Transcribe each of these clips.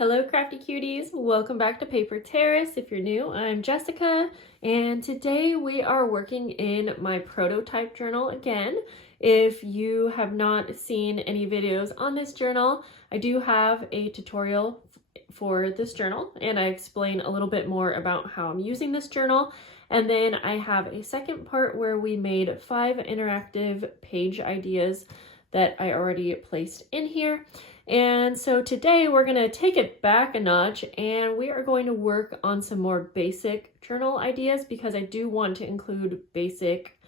Hello crafty cuties, welcome back to Paper Terrace. If you're new, I'm Jessica, and today we are working in my prototype journal again. If you have not seen any videos on this journal, I do have a tutorial for this journal, and I explain a little bit more about how I'm using this journal. And then I have a second part where we made 5 interactive page ideas that I already placed in here. And so today we're going to take it back a notch and we are going to work on some more basic journal ideas because I do want to include basic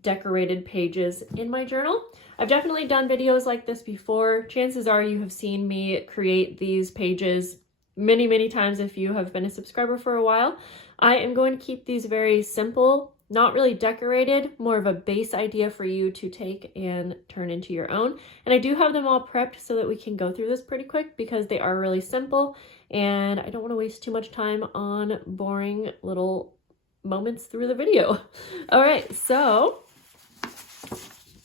decorated pages in my journal. I've definitely done videos like this before. Chances are you have seen me create these pages many times if you have been a subscriber for a while. I am going to keep these very simple, not really decorated, more of a base idea for you to take and turn into your own. And I do have them all prepped so that we can go through this pretty quick because they are really simple and I don't want to waste too much time on boring little moments through the video. All right, so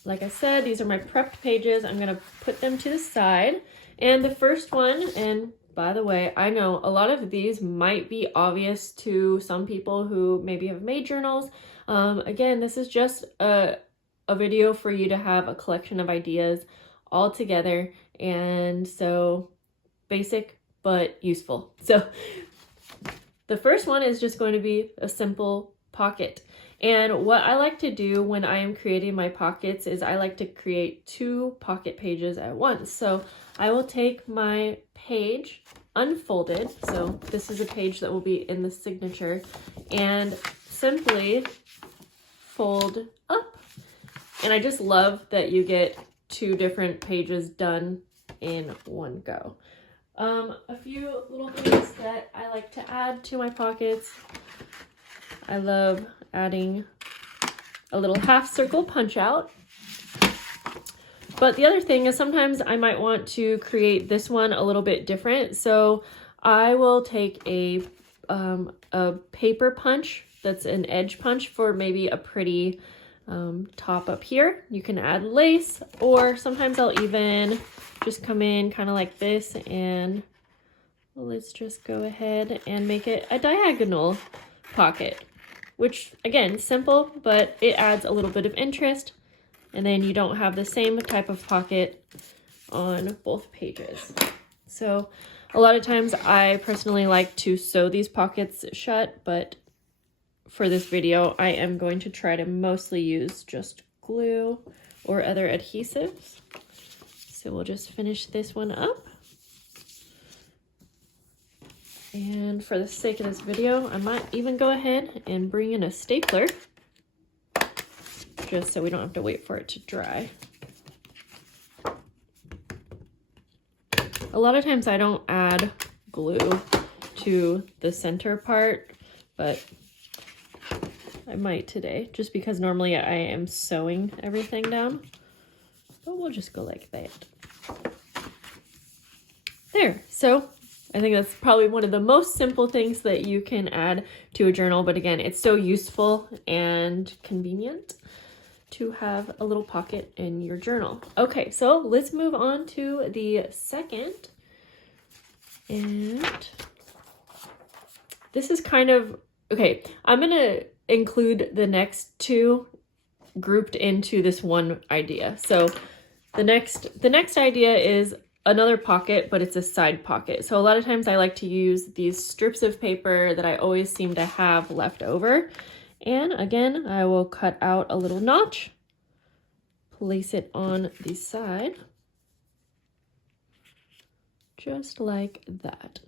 like I said, these are my prepped pages. I'm going to put them to the side. And the first one, and by the way, I know a lot of these might be obvious to some people who maybe have made journals. Again, this is just a video for you to have a collection of ideas all together, and so basic but useful. So the first one is just going to be a simple pocket. And what I like to do when I am creating my pockets is I like to create 2 pocket pages at once. So I will take my page unfolded, so this is a page that will be in the signature, and simply fold up. And I just love that you get 2 different pages done in one go. A few little things that I like to add to my pockets. I love adding a little half circle punch out. But the other thing is sometimes I might want to create this one a little bit different. So I will take a paper punch that's an edge punch for maybe a pretty top up here. You can add lace, or sometimes I'll even just come in kind of like this, and let's just go ahead and make it a diagonal pocket, which again, simple, but it adds a little bit of interest. And then you don't have the same type of pocket on both pages. So a lot of times I personally like to sew these pockets shut, but for this video, I am going to try to mostly use just glue or other adhesives. So we'll just finish this one up. And for the sake of this video, I might even go ahead and bring in a stapler, just so we don't have to wait for it to dry. A lot of times I don't add glue to the center part, but I might today, just because normally I am sewing everything down. But we'll just go like that. There, so I think that's probably one of the most simple things that you can add to a journal, but again, it's so useful and convenient to have a little pocket in your journal. Okay, so let's move on to the second. And this is kind of, okay, I'm gonna include the next 2 grouped into this one idea. So the next idea is another pocket, but it's a side pocket. So a lot of times I like to use these strips of paper that I always seem to have left over. And again, I will cut out a little notch, place it on the side, just like that.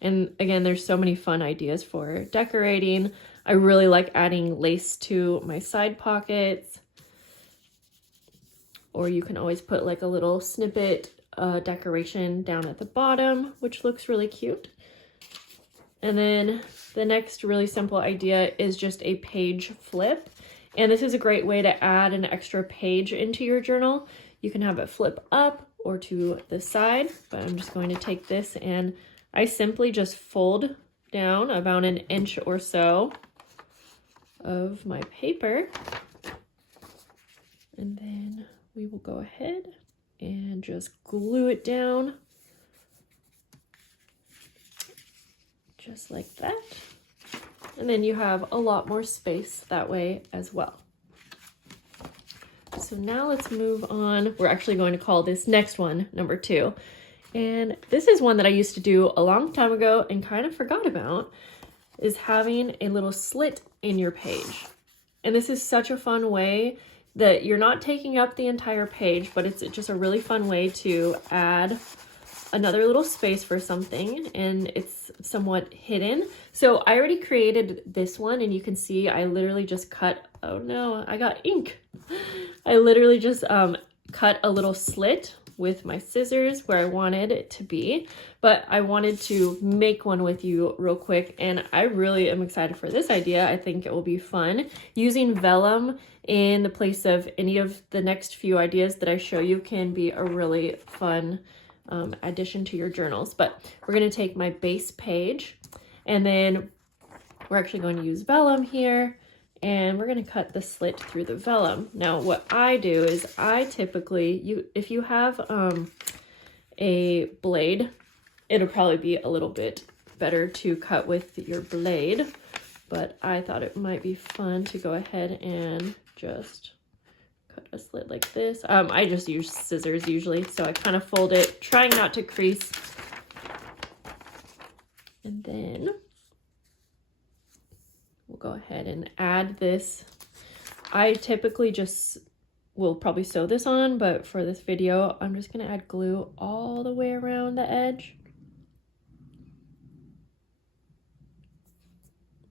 And again, there's so many fun ideas for decorating. I really like adding lace to my side pockets. Or you can always put like a little snippet decoration down at the bottom, which looks really cute. And then the next really simple idea is just a page flip. And this is a great way to add an extra page into your journal. You can have it flip up or to the side, but I'm just going to take this and I simply just fold down about 1 inch or so of my paper. And then we will go ahead and just glue it down just like that. And then you have a lot more space that way as well. So now let's move on. We're actually going to call this next one number 2. And this is one that I used to do a long time ago and kind of forgot about, is having a little slit in your page. And this is such a fun way that you're not taking up the entire page, but it's just a really fun way to add another little space for something, and it's somewhat hidden. So I already created this one, and you can see I literally just cut, oh no, I got ink. I literally just cut a little slit with my scissors where I wanted it to be, but I wanted to make one with you real quick, and I really am excited for this idea. I think it will be fun. Using vellum in the place of any of the next few ideas that I show you can be a really fun addition to your journals. But we're going to take my base page, and then we're actually going to use vellum here, and we're going to cut the slit through the vellum. Now what I do is I typically, if you have a blade, it'll probably be a little bit better to cut with your blade, but I thought it might be fun to go ahead and just cut a slit like this. I just use scissors usually, so I kind of fold it, trying not to crease. And then we'll go ahead and add this. I typically just will probably sew this on, but for this video, I'm just gonna add glue all the way around the edge.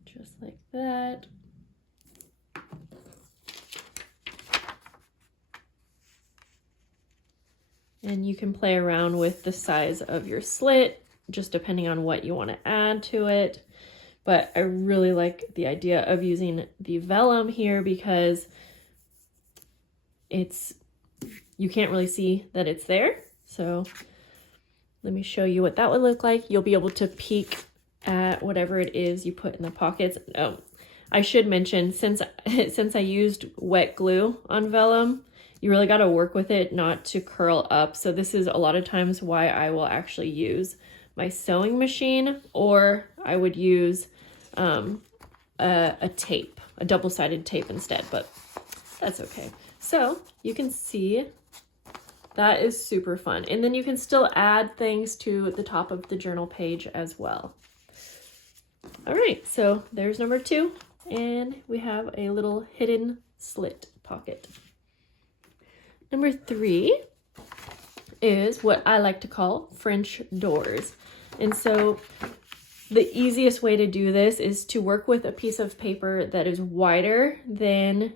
Just like that. And you can play around with the size of your slit, just depending on what you want to add to it. But I really like the idea of using the vellum here because you can't really see that it's there. So let me show you what that would look like. You'll be able to peek at whatever it is you put in the pockets. Oh, I should mention, since I used wet glue on vellum, you really got to work with it not to curl up. So this is a lot of times why I will actually use my sewing machine, or I would use a tape, a double-sided tape instead, but that's okay. So you can see that is super fun. And then you can still add things to the top of the journal page as well. All right, so there's number 2, and we have a little hidden slit pocket. Number 3 is what I like to call French doors. And so the easiest way to do this is to work with a piece of paper that is wider than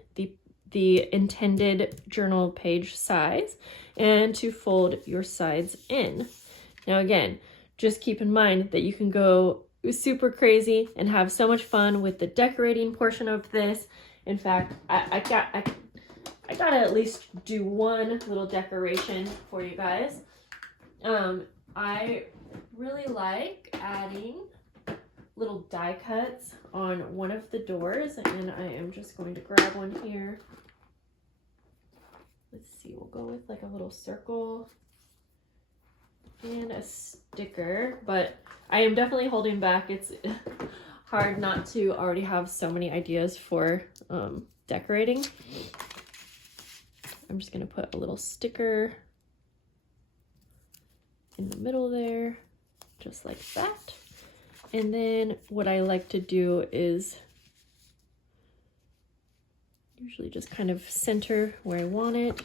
the intended journal page size, and to fold your sides in. Now again, just keep in mind that you can go super crazy and have so much fun with the decorating portion of this. In fact, I gotta at least do one little decoration for you guys. I really like adding little die cuts on one of the doors, and I am just going to grab one here. Let's see, we'll go with like a little circle and a sticker, but I am definitely holding back. It's hard not to already have so many ideas for decorating. I'm just going to put a little sticker in the middle there, just like that. And then what I like to do is usually just kind of center where I want it.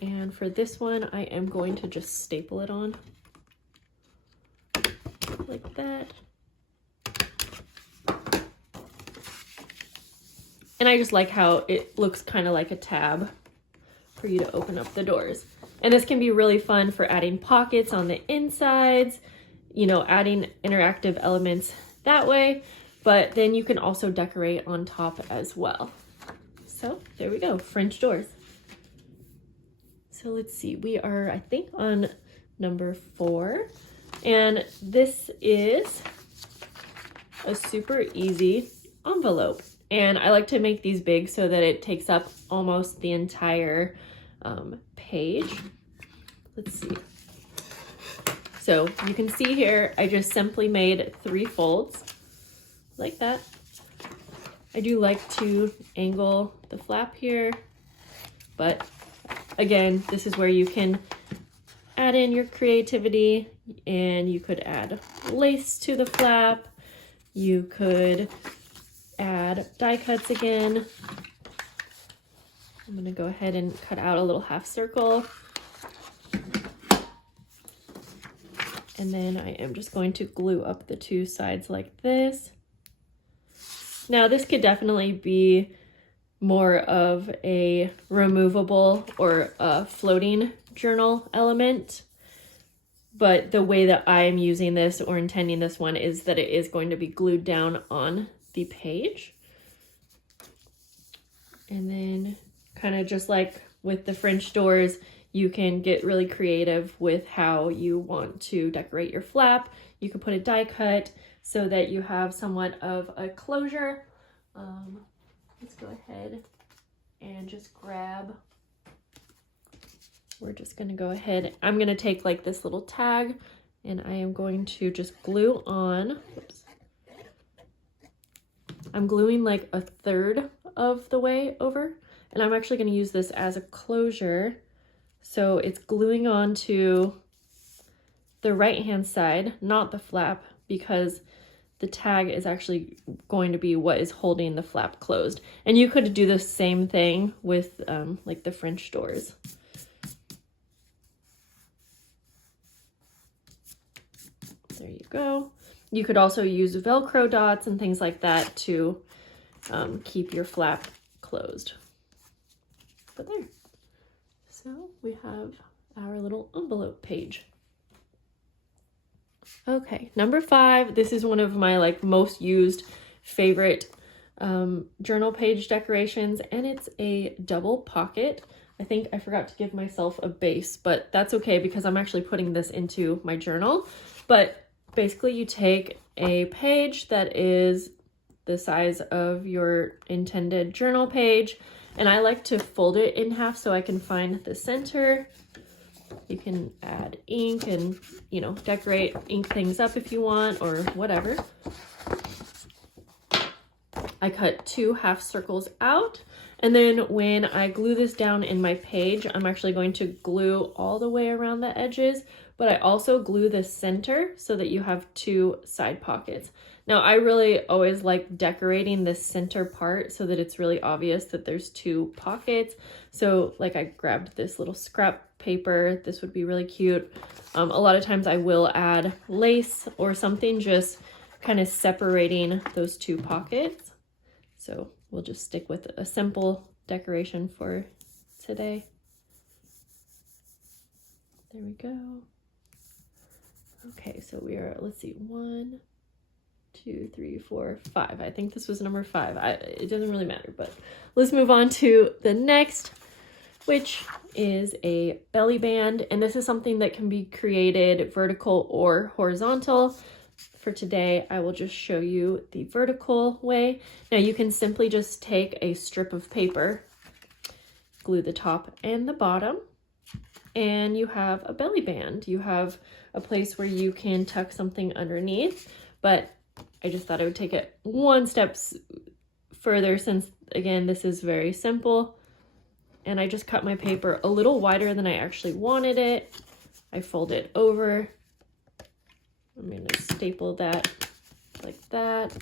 And for this one, I am going to just staple it on like that. And I just like how it looks kind of like a tab for you to open up the doors. And this can be really fun for adding pockets on the insides, you know, adding interactive elements that way, but then you can also decorate on top as well. So there we go, French doors. So let's see, we are, I think, on number 4, and this is a super easy envelope. And I like to make these big so that it takes up almost the entire page. Let's see. So you can see here, I just simply made 3 folds like that. I do like to angle the flap here, but again, this is where you can add in your creativity, and you could add lace to the flap. You could add die cuts again. I'm gonna go ahead and cut out a little half circle. And then I am just going to glue up the 2 sides like this. Now this could definitely be more of a removable or a floating journal element, but the way that I am using this or intending this one is that it is going to be glued down on the page. And then kind of just like with the French doors, you can get really creative with how you want to decorate your flap. You could put a die cut so that you have somewhat of a closure. Let's go ahead and just grab, we're just gonna go ahead, I'm gonna take like this little tag and I am going to just glue on, oops. I'm gluing like 1/3 of the way over, and I'm actually gonna use this as a closure. So it's gluing onto the right hand side, not the flap, because the tag is actually going to be what is holding the flap closed. And you could do the same thing with like the French doors. There you go. You could also use Velcro dots and things like that to keep your flap closed. But there. So we have our little envelope page. Okay, number 5, this is one of my like most used favorite journal page decorations, and it's a double pocket. I think I forgot to give myself a base, but that's okay because I'm actually putting this into my journal. But basically you take a page that is the size of your intended journal page, and I like to fold it in half so I can find the center. You can add ink and, you know, decorate, ink things up if you want or whatever. I cut 2 half circles out, and then when I glue this down in my page, I'm actually going to glue all the way around the edges, but I also glue the center so that you have 2 side pockets. Now, I really always like decorating this center part so that it's really obvious that there's 2 pockets. So like I grabbed this little scrap paper. This would be really cute. A lot of times I will add lace or something just kind of separating those 2 pockets. So we'll just stick with a simple decoration for today. There we go. Okay, so we are, let's see, 1, 2, 3, 4, 5. I think this was number 5. It doesn't really matter, but let's move on to the next, which is a belly band. And this is something that can be created vertical or horizontal. For today, I will just show you the vertical way. Now you can simply just take a strip of paper, glue the top and the bottom, and you have a belly band. You have a place where you can tuck something underneath, but I just thought I would take it one step further since, again, this is very simple. And I just cut my paper a little wider than I actually wanted it. I fold it over. I'm going to staple that like that.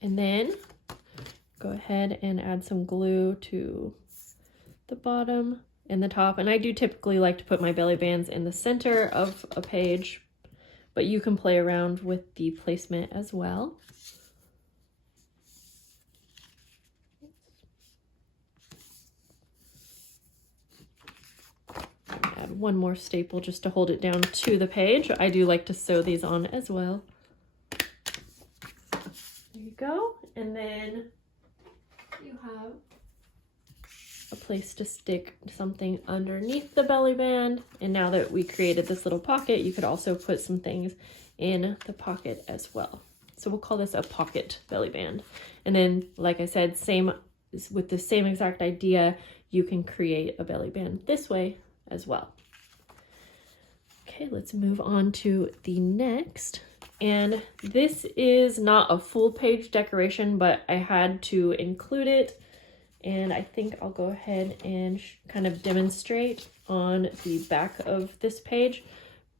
And then go ahead and add some glue to the bottom and the top. And I do typically like to put my belly bands in the center of a page, but you can play around with the placement as well. Add one more staple just to hold it down to the page. I do like to sew these on as well. There you go. And then you have a place to stick something underneath the belly band. And now that we created this little pocket, you could also put some things in the pocket as well. So we'll call this a pocket belly band. And then, like I said, same with the same exact idea, you can create a belly band this way as well. Okay, let's move on to the next. And this is not a full page decoration, but I had to include it. And I think I'll go ahead and kind of demonstrate on the back of this page.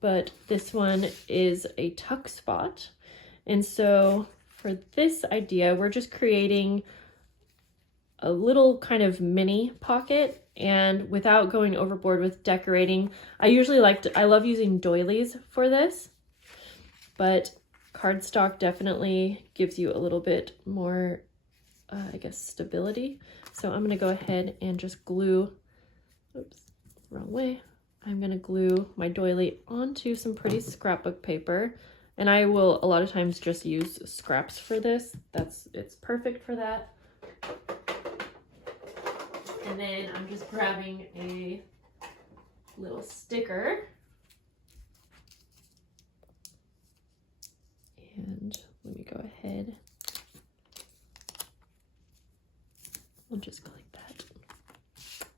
But this one is a tuck spot. And so for this idea, we're just creating a little kind of mini pocket, and without going overboard with decorating, I love using doilies for this, but cardstock definitely gives you a little bit more, I guess, stability. So I'm gonna go ahead and just glue, oops, wrong way. I'm gonna glue my doily onto some pretty scrapbook paper, and I will a lot of times just use scraps for this. It's perfect for that. And then I'm just grabbing a little sticker. And let me go ahead. I'll just click that.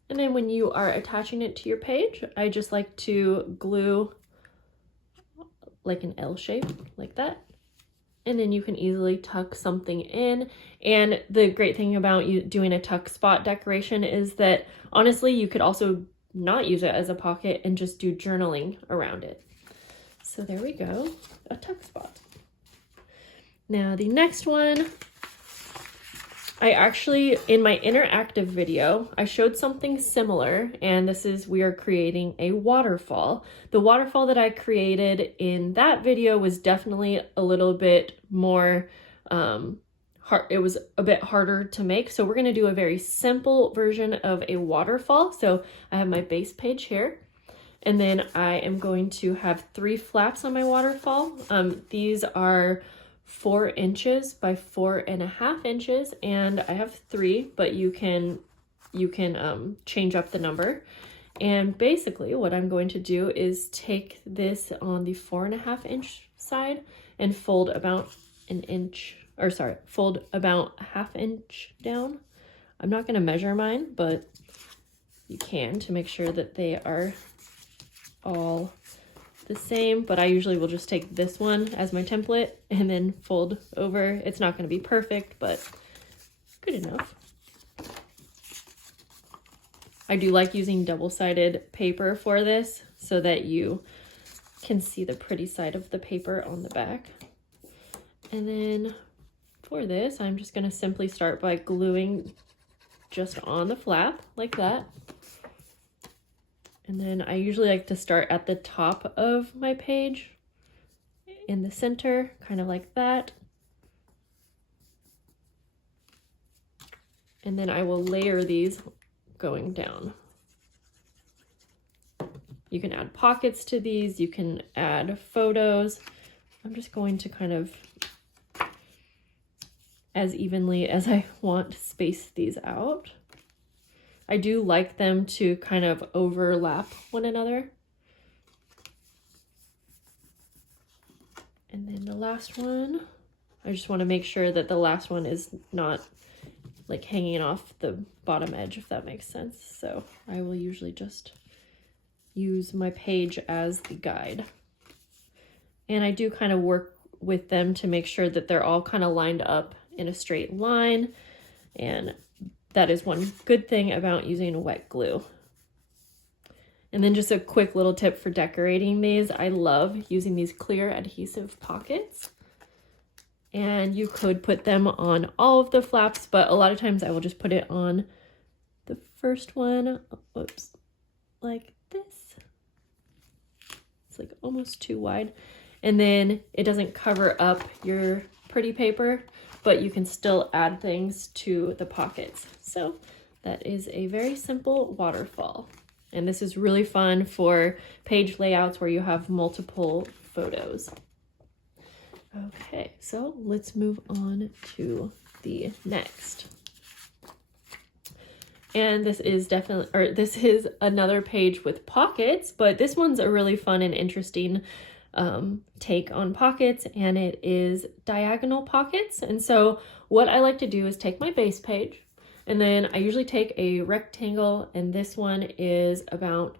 And then when you are attaching it to your page, I just like to glue like an L shape, like that. And then you can easily tuck something in. And the great thing about you doing a tuck spot decoration is that honestly, you could also not use it as a pocket and just do journaling around it. So there we go, a tuck spot. Now the next one, I actually, in my interactive video, I showed something similar, and this is, we are creating a waterfall. The waterfall that I created in that video was definitely a little bit more, it was a bit harder to make. So we're gonna do a very simple version of a waterfall. So I have my base page here, and then I am going to have 3 flaps on my waterfall. These are 4 inches by 4.5 inches, and I have 3, but you can change up the number. And basically what I'm going to do is take this on the 4.5 inch side and fold about fold about 1/2 inch down. I'm not going to measure mine, but you can, to make sure that they are all the same. But I usually will just take this one as my template and then fold over. It's not going to be perfect, but good enough. I do like using double-sided paper for this so that you can see the pretty side of the paper on the back. And then for this, I'm just going to simply start by gluing just on the flap like that. And then I usually like to start at the top of my page in the center, kind of like that. And then I will layer these going down. You can add pockets to these, you can add photos. I'm just going to kind of, as evenly as I want, space these out. I do like them to kind of overlap one another. And then the last one, I just want to make sure that the last one is not like hanging off the bottom edge, if that makes sense. So I will usually just use my page as the guide. And I do kind of work with them to make sure that they're all kind of lined up in a straight line. And that is one good thing about using wet glue. And then just a quick little tip for decorating these. I love using these clear adhesive pockets. And you could put them on all of the flaps, but a lot of times I will just put it on the first one, whoops, like this. It's like almost too wide. And then it doesn't cover up your pretty paper, but you can still add things to the pockets. So that is a very simple waterfall. And this is really fun for page layouts where you have multiple photos. Okay, so let's move on to the next. And this is this is another page with pockets, but this one's a really fun and interesting take on pockets, and it is diagonal pockets. And so what I like to do is take my base page And then I usually take a rectangle, and this one is about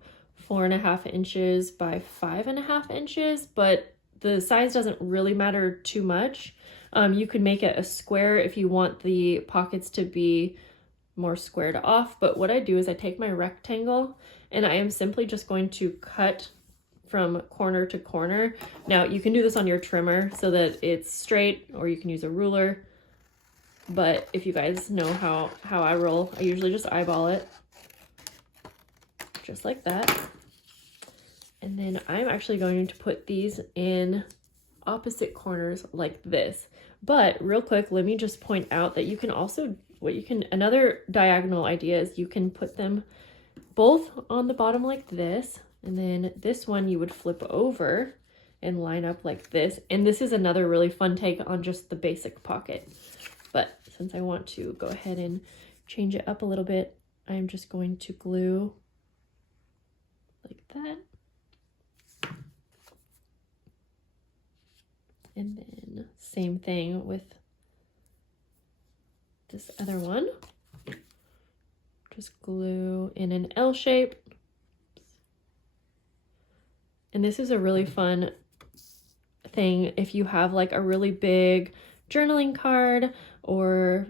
4.5 inches by 5.5 inches, but the size doesn't really matter too much. You can make it a square if you want the pockets to be more squared off, but what I do is I take my rectangle and I am simply just going to cut from corner to corner. Now you can do this on your trimmer so that it's straight, or you can use a ruler, but if you guys know how I roll, I usually just eyeball it just like that. And then I'm actually going to put these in opposite corners like this. But real quick, let me just point out that you can also, another diagonal idea is you can put them both on the bottom like this, and then this one you would flip over and line up like this. And this is another really fun take on just the basic pocket. But since I want to go ahead and change it up a little bit, I'm just going to glue like that. And then same thing with this other one. Just glue in an L shape. And this is a really fun thing if you have like a really big journaling card or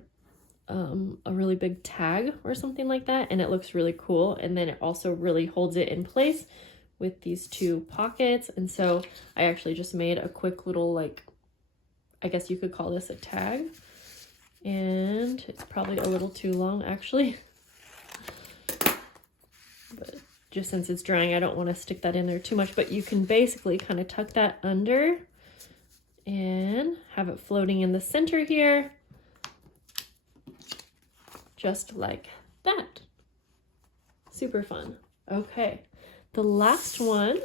a really big tag or something like that, and it looks really cool. And then it also really holds it in place with these two pockets. And so I actually just made a quick little, like, I guess you could call this a tag, and it's probably a little too long actually, but just since it's drying I don't want to stick that in there too much. But you can basically kind of tuck that under and have it floating in the center here, just like that. Super fun. Okay, the last one,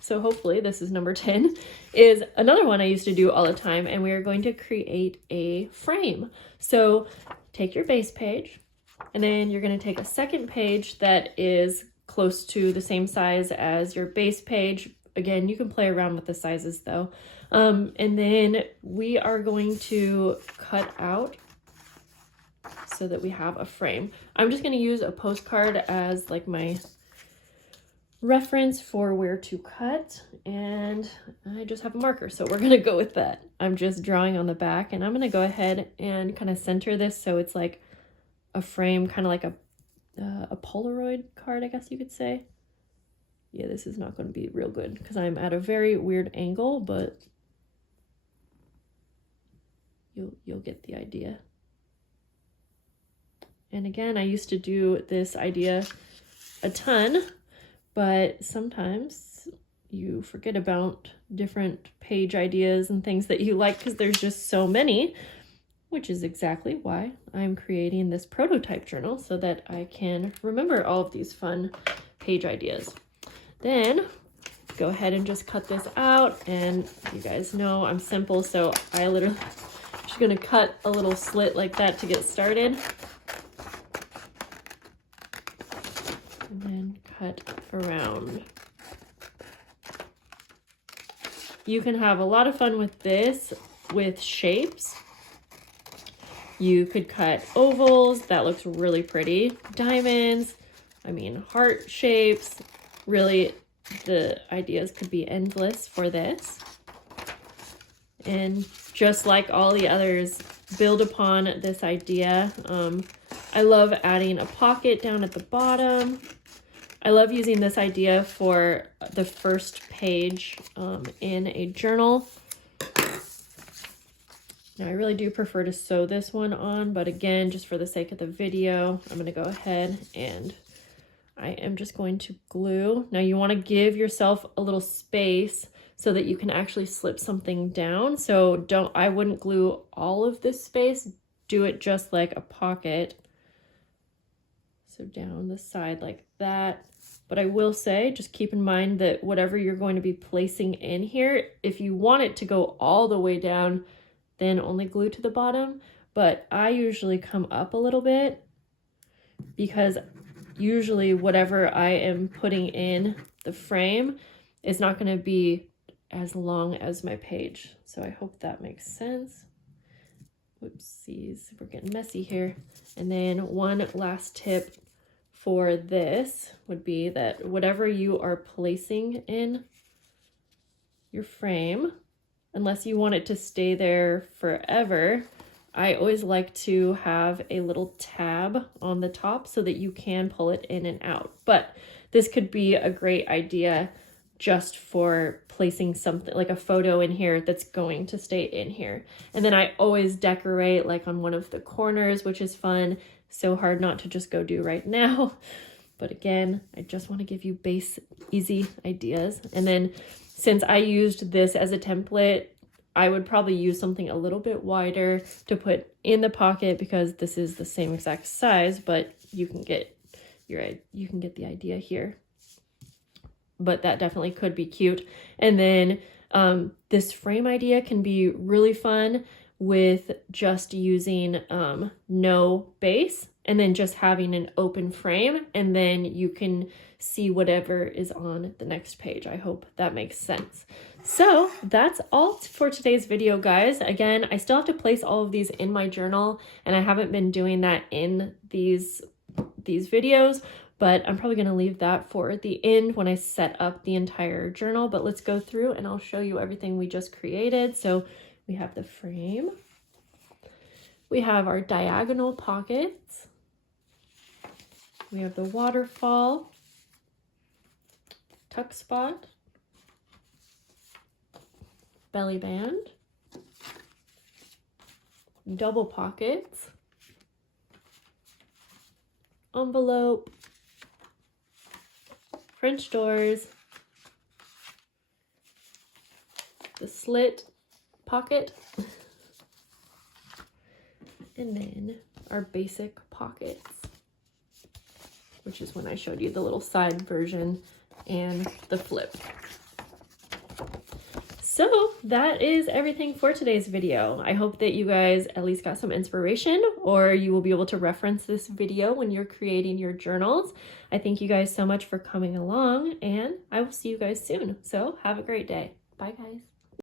so hopefully this is number 10, is another one I used to do all the time, and we are going to create a frame. So take your base page, and then you're going to take a second page that is close to the same size as your base page. Again, you can play around with the sizes though. And then we are going to cut out so that we have a frame. I'm just going to use a postcard as like my reference for where to cut, and I just have a marker, so we're going to go with that. I'm just drawing on the back, and I'm going to go ahead and kind of center this so it's like a frame, kind of like a Polaroid card, I guess you could say. Yeah, this is not going to be real good because I'm at a very weird angle, but you'll get the idea. And again, I used to do this idea a ton, but sometimes you forget about different page ideas and things that you like because there's just so many, which is exactly why I'm creating this prototype journal, so that I can remember all of these fun page ideas. Then go ahead and just cut this out, and you guys know I'm simple, so I literally just gonna cut a little slit like that to get started, and then cut around. You can have a lot of fun with this with shapes. You could cut ovals, that looks really pretty. Diamonds, I mean heart shapes. Really, the ideas could be endless for this. And just like all the others, build upon this idea. I love adding a pocket down at the bottom. I love using this idea for the first page in a journal. Now, I really do prefer to sew this one on, but again, just for the sake of the video, I'm going to go ahead and I am just going to glue. Now, you want to give yourself a little space so that you can actually slip something down. So I wouldn't glue all of this space. Do it just like a pocket. So down the side like that. But I will say, just keep in mind that whatever you're going to be placing in here, if you want it to go all the way down, then only glue to the bottom. But I usually come up a little bit because usually whatever I am putting in the frame is not going to be as long as my page. So I hope that makes sense. Whoopsies, we're getting messy here. And then one last tip for this would be that whatever you are placing in your frame, unless you want it to stay there forever, I always like to have a little tab on the top so that you can pull it in and out. But this could be a great idea just for placing something like a photo in here that's going to stay in here. And then I always decorate like on one of the corners, which is fun. So hard not to just go do right now. But again, I just want to give you base easy ideas. And then since I used this as a template, I would probably use something a little bit wider to put in the pocket because this is the same exact size, but you can get the idea here. But that definitely could be cute. And then this frame idea can be really fun with just using no base and then just having an open frame, and then you can see whatever is on the next page. I hope that makes sense. So that's all for today's video, guys. Again, I still have to place all of these in my journal, and I haven't been doing that in these videos, but I'm probably going to leave that for the end when I set up the entire journal. But let's go through and I'll show you everything we just created. So we have the frame. We have our diagonal pockets. We have the waterfall, tuck spot, belly band, double pockets, envelope, French doors, the slit pocket, and then our basic pockets, which is when I showed you the little side version and the flip. So that is everything for today's video. I hope that you guys at least got some inspiration, or you will be able to reference this video when you're creating your journals. I thank you guys so much for coming along, and I will see you guys soon. So have a great day. Bye, guys.